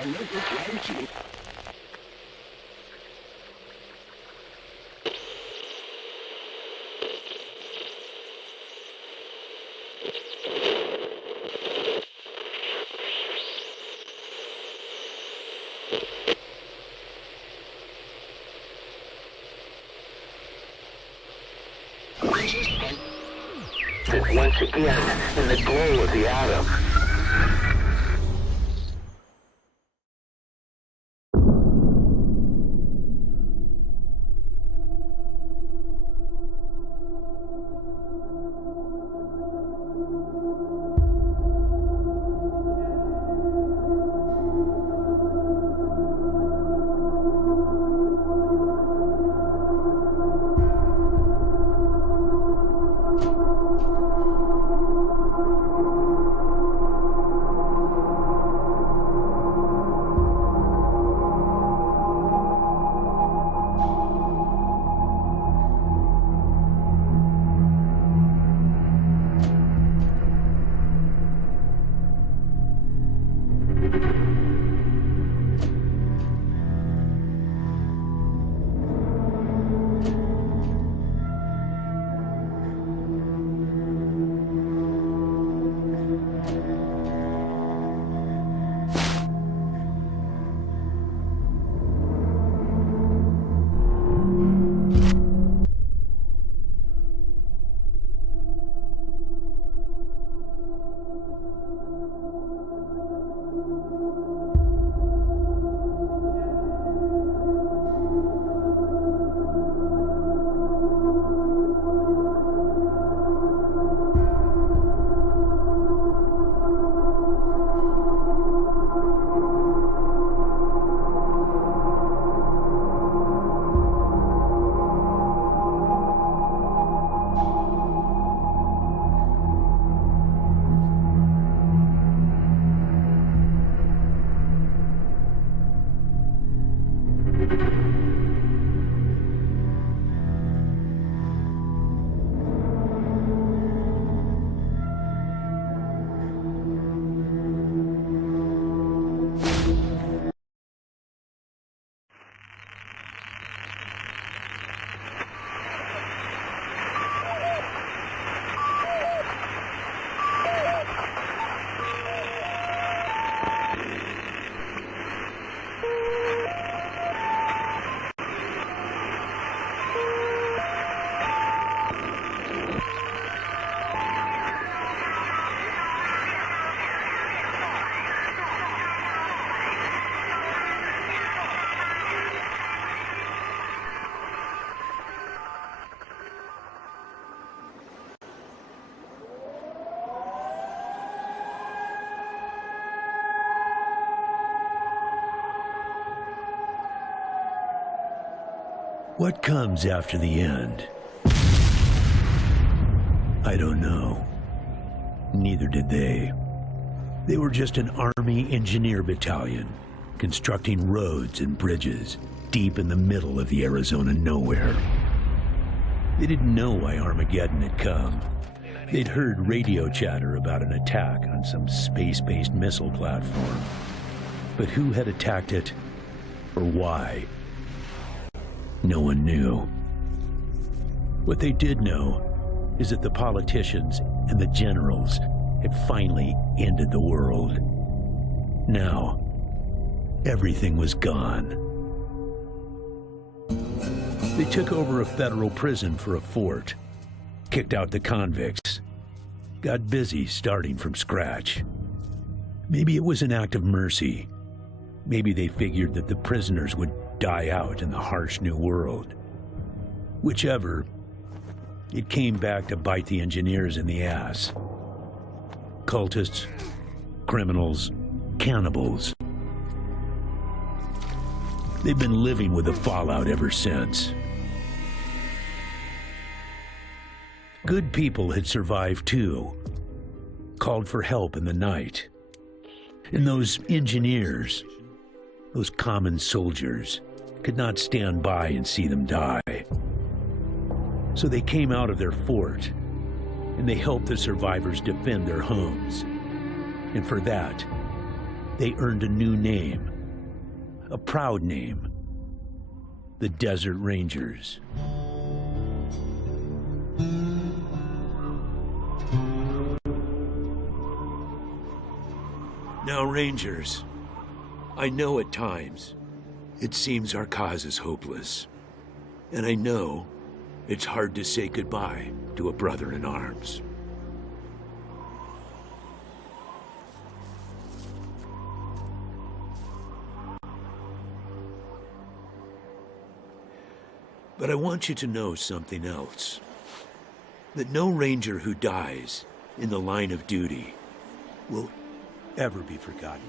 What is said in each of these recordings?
Once again, in the glow of the atom. What comes after the end? I don't know. Neither did they. They were just an Army engineer battalion, constructing roads and bridges deep in the middle of the Arizona nowhere. They didn't know why Armageddon had come. They'd heard radio chatter about an attack on some space-based missile platform. But who had attacked it, or why? No one knew. What they did know is that the politicians and the generals had finally ended the world. Now, everything was gone. They took over a federal prison for a fort, kicked out the convicts, got busy starting from scratch. Maybe it was an act of mercy. Maybe they figured that the prisoners would die out in the harsh new world. Whichever, it came back to bite the engineers in the ass. Cultists, criminals, cannibals. They've been living with the fallout ever since. Good people had survived too, called for help in the night. And those engineers, those common soldiers, could not stand by and see them die. So they came out of their fort, and they helped the survivors defend their homes. And for that, they earned a new name. A proud name. The Desert Rangers. Now, Rangers, I know at times it seems our cause is hopeless. And I know it's hard to say goodbye to a brother in arms. But I want you to know something else. That no ranger who dies in the line of duty will ever be forgotten.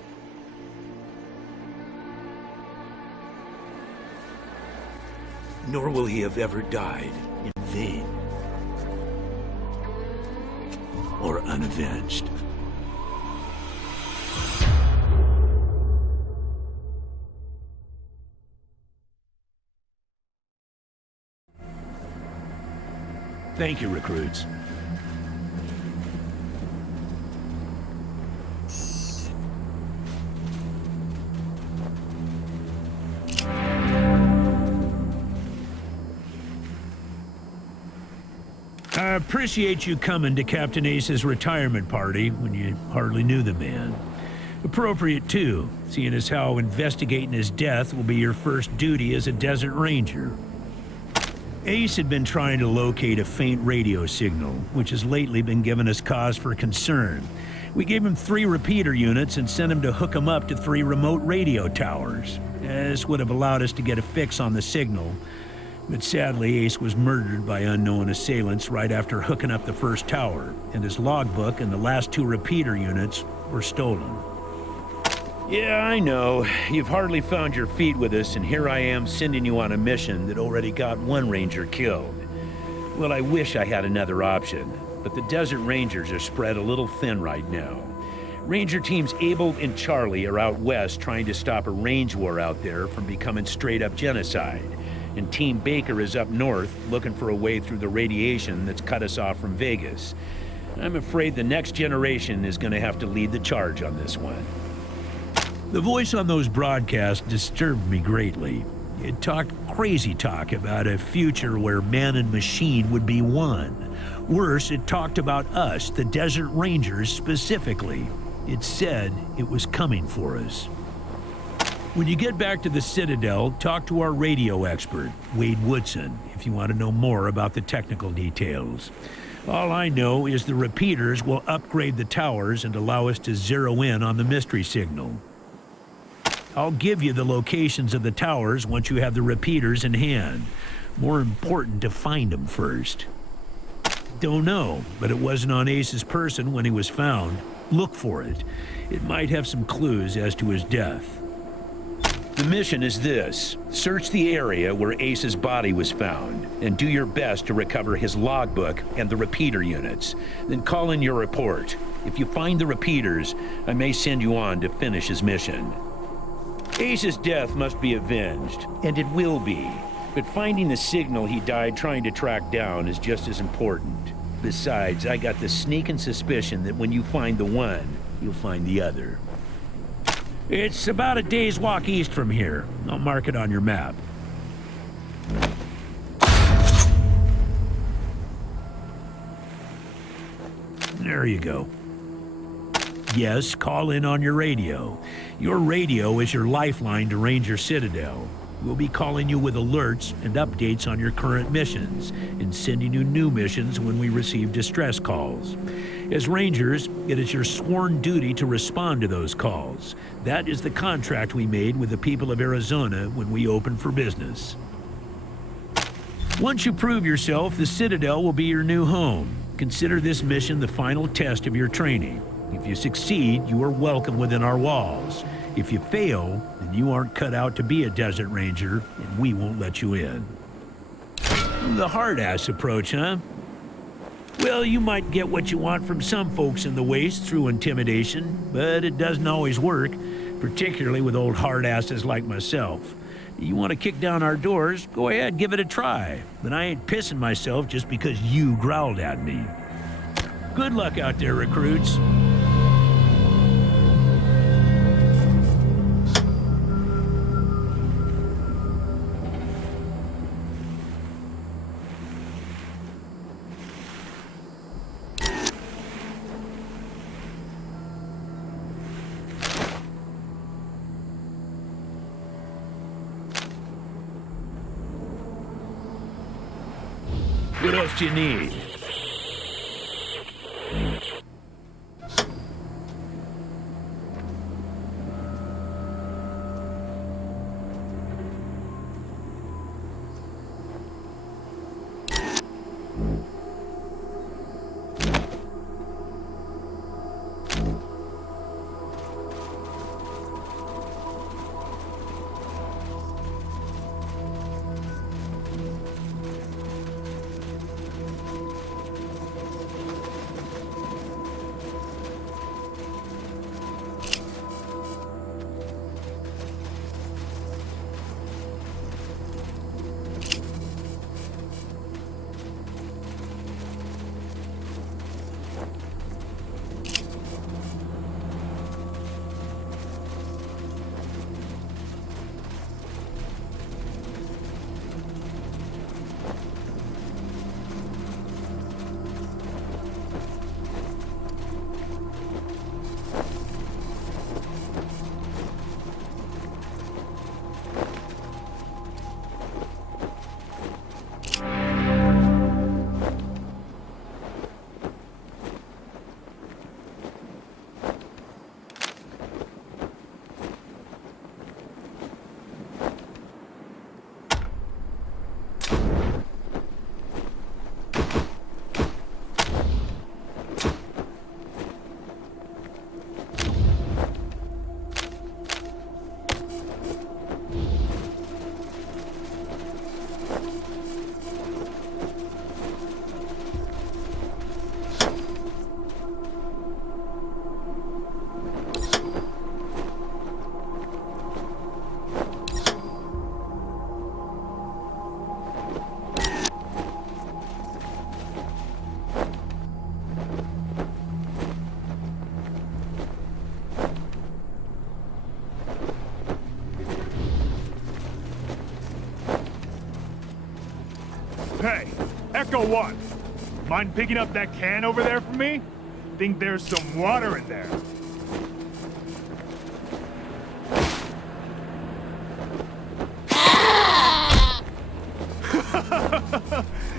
Nor will he have ever died in vain or unavenged. Thank you, recruits. I appreciate you coming to Captain Ace's retirement party when you hardly knew the man. Appropriate, too, seeing as how investigating his death will be your first duty as a Desert Ranger. Ace had been trying to locate a faint radio signal, which has lately been giving us cause for concern. We gave him 3 repeater units and sent him to hook them up to 3 remote radio towers. This would have allowed us to get a fix on the signal. But sadly, Ace was murdered by unknown assailants right after hooking up the first tower, and his logbook and the last 2 repeater units were stolen. Yeah, I know. You've hardly found your feet with us, and here I am sending you on a mission that already got 1 ranger killed. Well, I wish I had another option, but the Desert Rangers are spread a little thin right now. Ranger teams Abel and Charlie are out west trying to stop a range war out there from becoming straight-up genocide. And Team Baker is up north, looking for a way through the radiation that's cut us off from Vegas. I'm afraid the next generation is going to have to lead the charge on this one. The voice on those broadcasts disturbed me greatly. It talked crazy talk about a future where man and machine would be one. Worse, it talked about us, the Desert Rangers, specifically. It said it was coming for us. When you get back to the Citadel, talk to our radio expert, Wade Woodson, if you want to know more about the technical details. All I know is the repeaters will upgrade the towers and allow us to zero in on the mystery signal. I'll give you the locations of the towers once you have the repeaters in hand. More important to find them first. Don't know, but it wasn't on Ace's person when he was found. Look for it. It might have some clues as to his death. The mission is this: search the area where Ace's body was found, and do your best to recover his logbook and the repeater units. Then call in your report. If you find the repeaters, I may send you on to finish his mission. Ace's death must be avenged, and it will be. But finding the signal he died trying to track down is just as important. Besides, I got the sneaking suspicion that when you find the one, you'll find the other. It's about a day's walk east from here. I'll mark it on your map. There you go. Yes, call in on your radio. Your radio is your lifeline to Ranger Citadel. We'll be calling you with alerts and updates on your current missions, and sending you new missions when we receive distress calls. As Rangers, it is your sworn duty to respond to those calls. That is the contract we made with the people of Arizona when we opened for business. Once you prove yourself, the Citadel will be your new home. Consider this mission the final test of your training. If you succeed, you are welcome within our walls. If you fail, then you aren't cut out to be a Desert Ranger, and we won't let you in. The hard-ass approach, huh? Well, you might get what you want from some folks in the Waste through intimidation, but it doesn't always work, particularly with old hard-asses like myself. You want to kick down our doors, go ahead, give it a try. But I ain't pissing myself just because you growled at me. Good luck out there, recruits. What else do you need? Hey, Echo 1. Mind picking up that can over there for me? Think there's some water in there.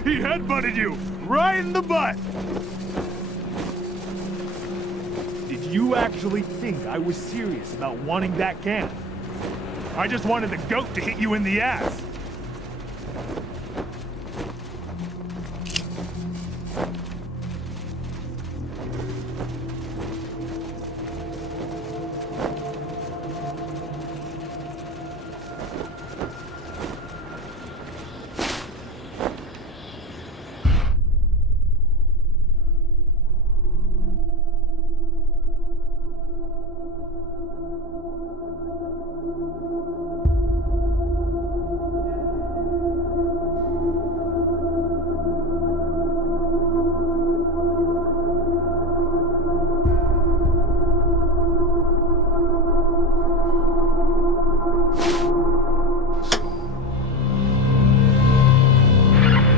He headbutted you right in the butt. Did you actually think I was serious about wanting that can? I just wanted the goat to hit you in the ass.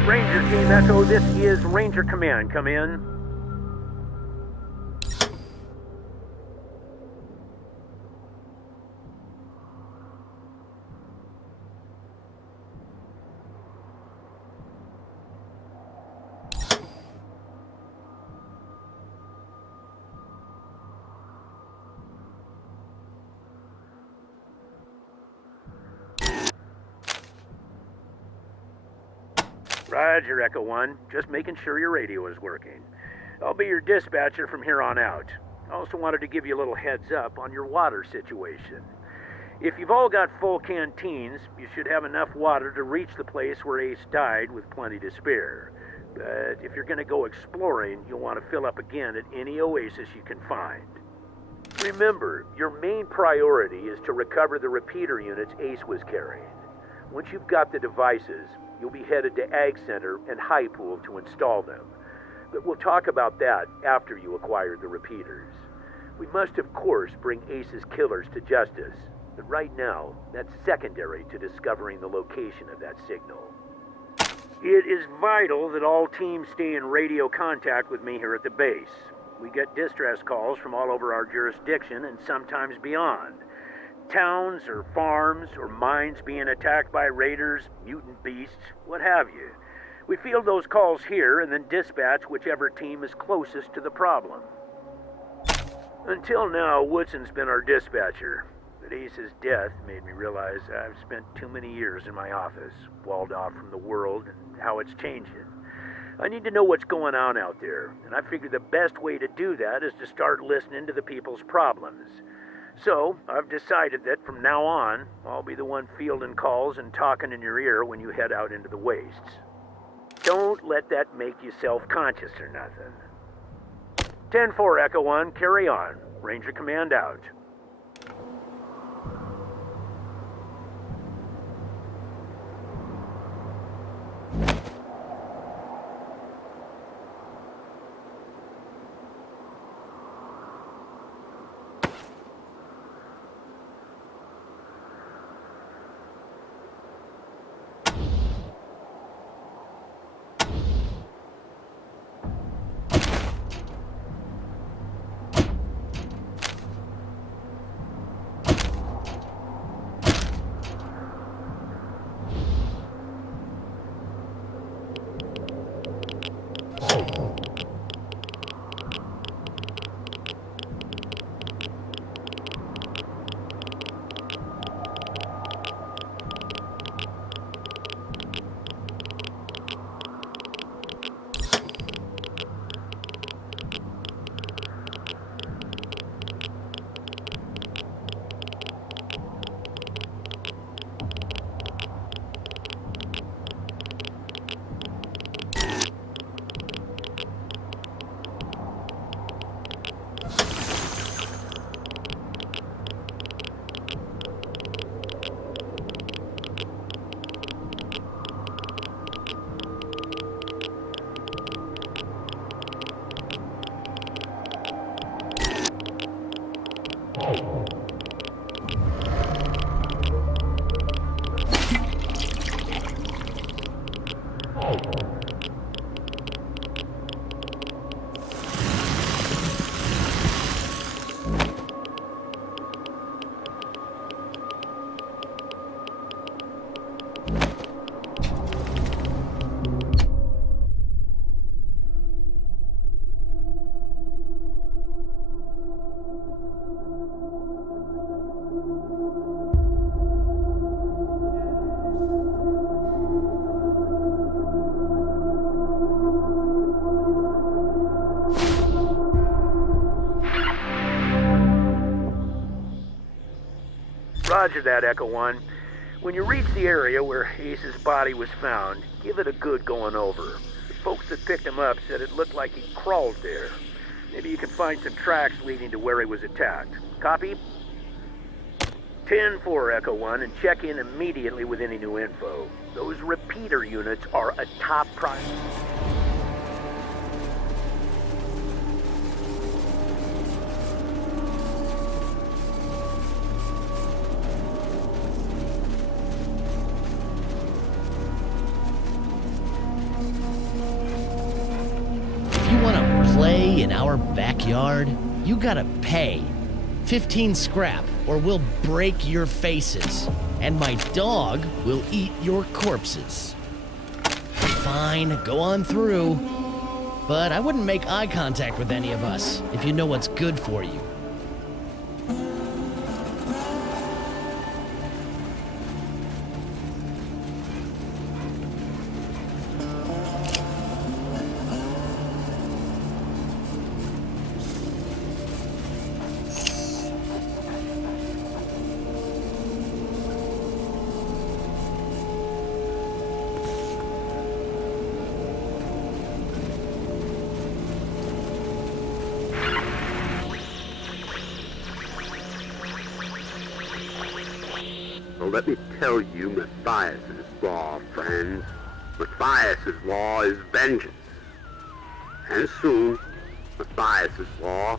Ranger Team Echo, this is Ranger Command. Come in. Roger, Echo 1. Just making sure your radio is working. I'll be your dispatcher from here on out. I also wanted to give you a little heads up on your water situation. If you've all got full canteens, you should have enough water to reach the place where Ace died with plenty to spare. But if you're going to go exploring, you'll want to fill up again at any oasis you can find. Remember, your main priority is to recover the repeater units Ace was carrying. Once you've got the devices, you'll be headed to Ag Center and High Pool to install them. But we'll talk about that after you acquire the repeaters. We must, of course, bring Ace's killers to justice. But right now, that's secondary to discovering the location of that signal. It is vital that all teams stay in radio contact with me here at the base. We get distress calls from all over our jurisdiction and sometimes beyond. Towns or farms or mines being attacked by raiders, mutant beasts, what have you. We field those calls here and then dispatch whichever team is closest to the problem. Until now, Woodson's been our dispatcher, but Ace's death made me realize I've spent too many years in my office, walled off from the world and how it's changing. I need to know what's going on out there, and I figure the best way to do that is to start listening to the people's problems. So, I've decided that from now on, I'll be the one fielding calls and talking in your ear when you head out into the wastes. Don't let that make you self-conscious or nothing. 10-4 Echo 1, carry on. Ranger Command out. Roger that, Echo 1. When you reach the area where Ace's body was found, give it a good going over. The folks that picked him up said it looked like he crawled there. Maybe you can find some tracks leading to where he was attacked. Copy? 10-4, Echo 1, and check in immediately with any new info. Those repeater units are a top priority. In our backyard, you gotta pay. 15 scrap, or we'll break your faces. And my dog will eat your corpses. Fine, go on through. But I wouldn't make eye contact with any of us if you know what's good for you. Well, let me tell you Matthias's law, friends. Matthias's law is vengeance. And soon, Matthias's law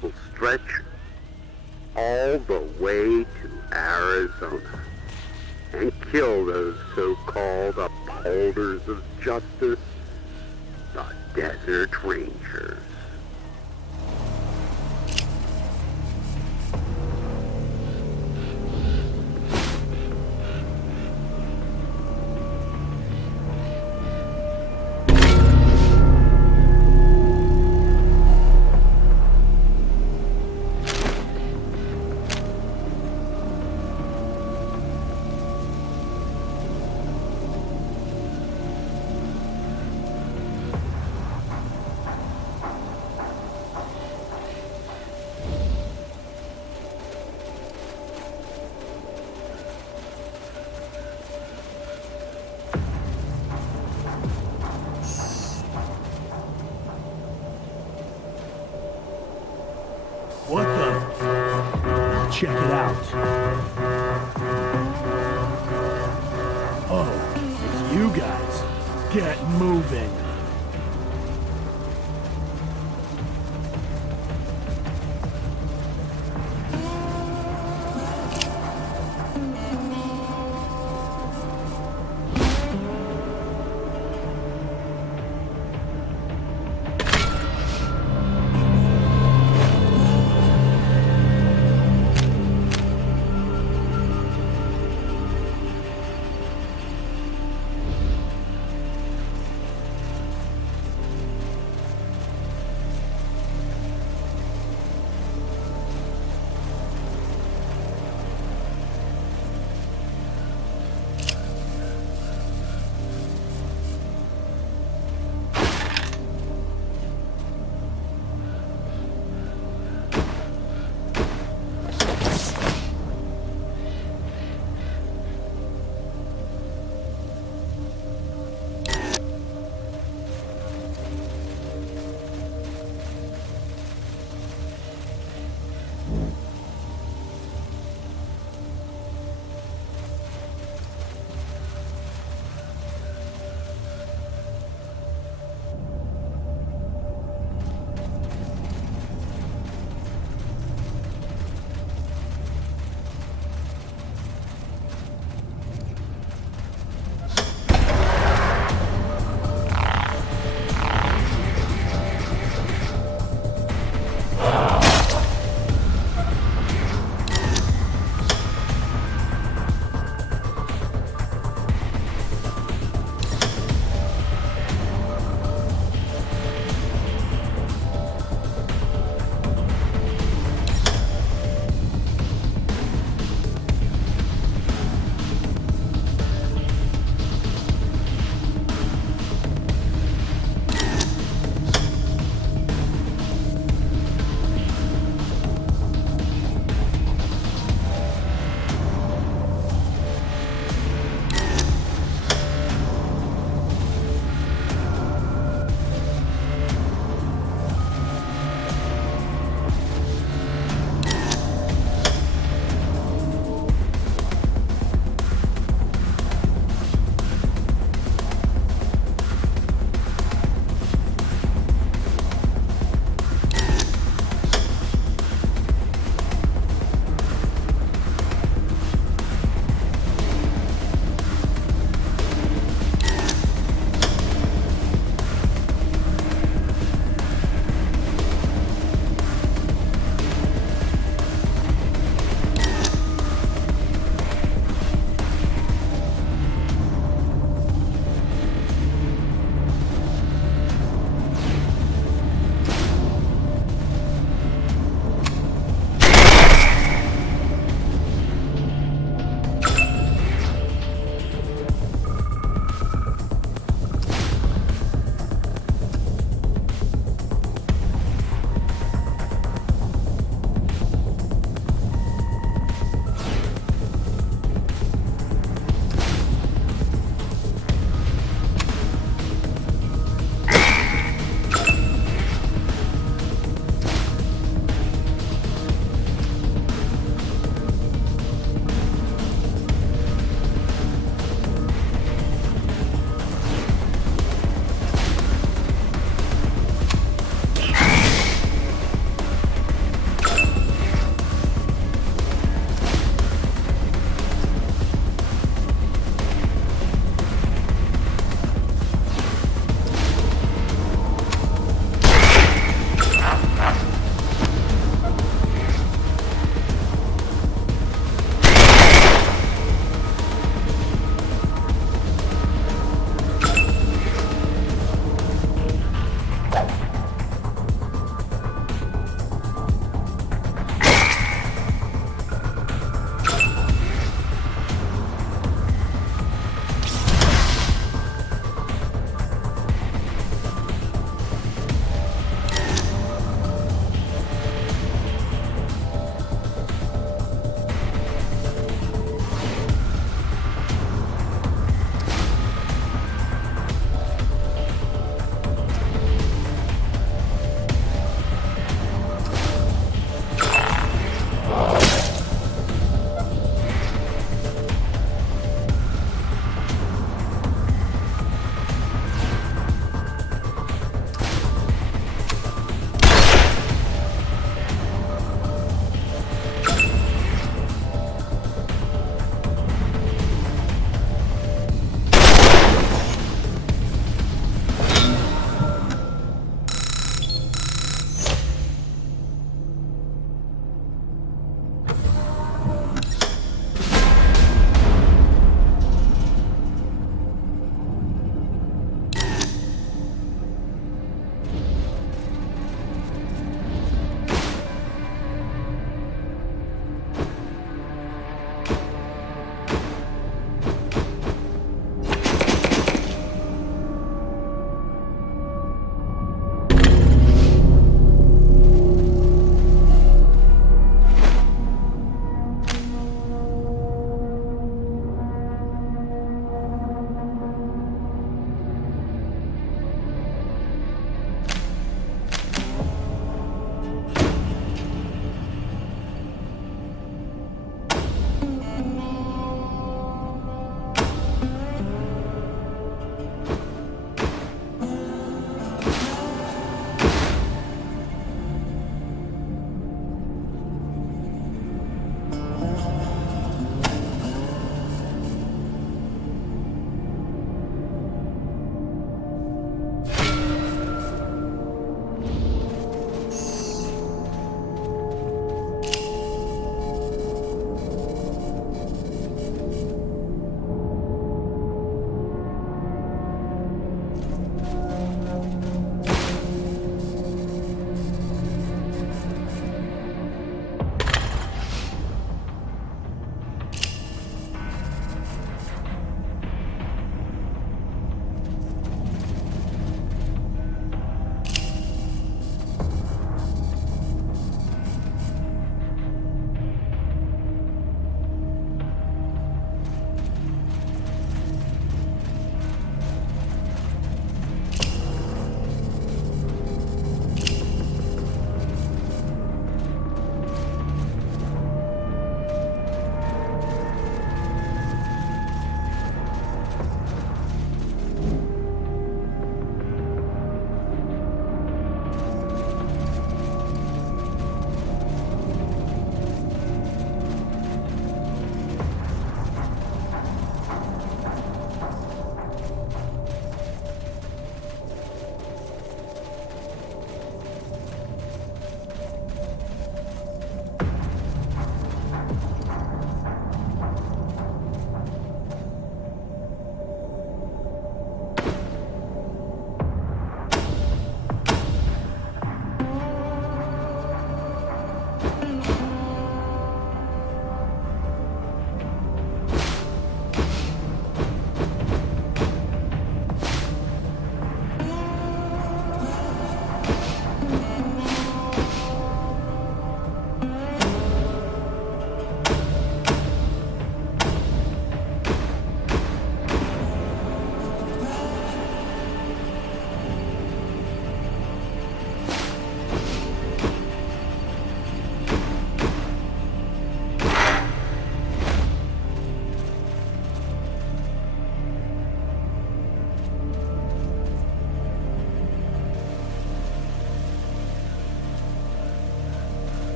will stretch all the way to Arizona and kill those so-called upholders of justice, the Desert Rangers. check it out. Oh, it's you guys. Get moving.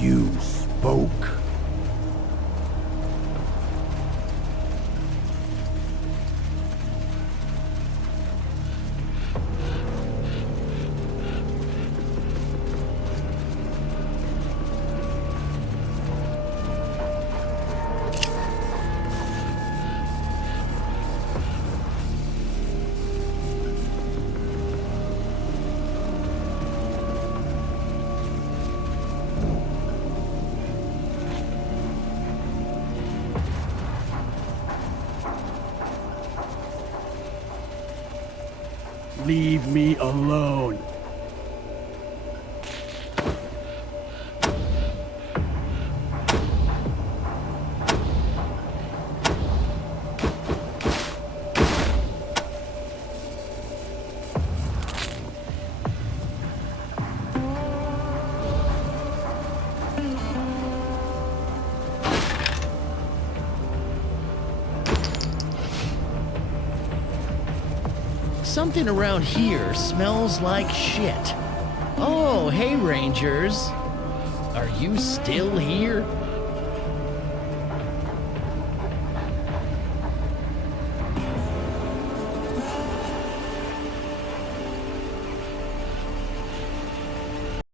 You spoke. Leave me alone. Something around here smells like shit. Oh, hey, Rangers. Are you still here?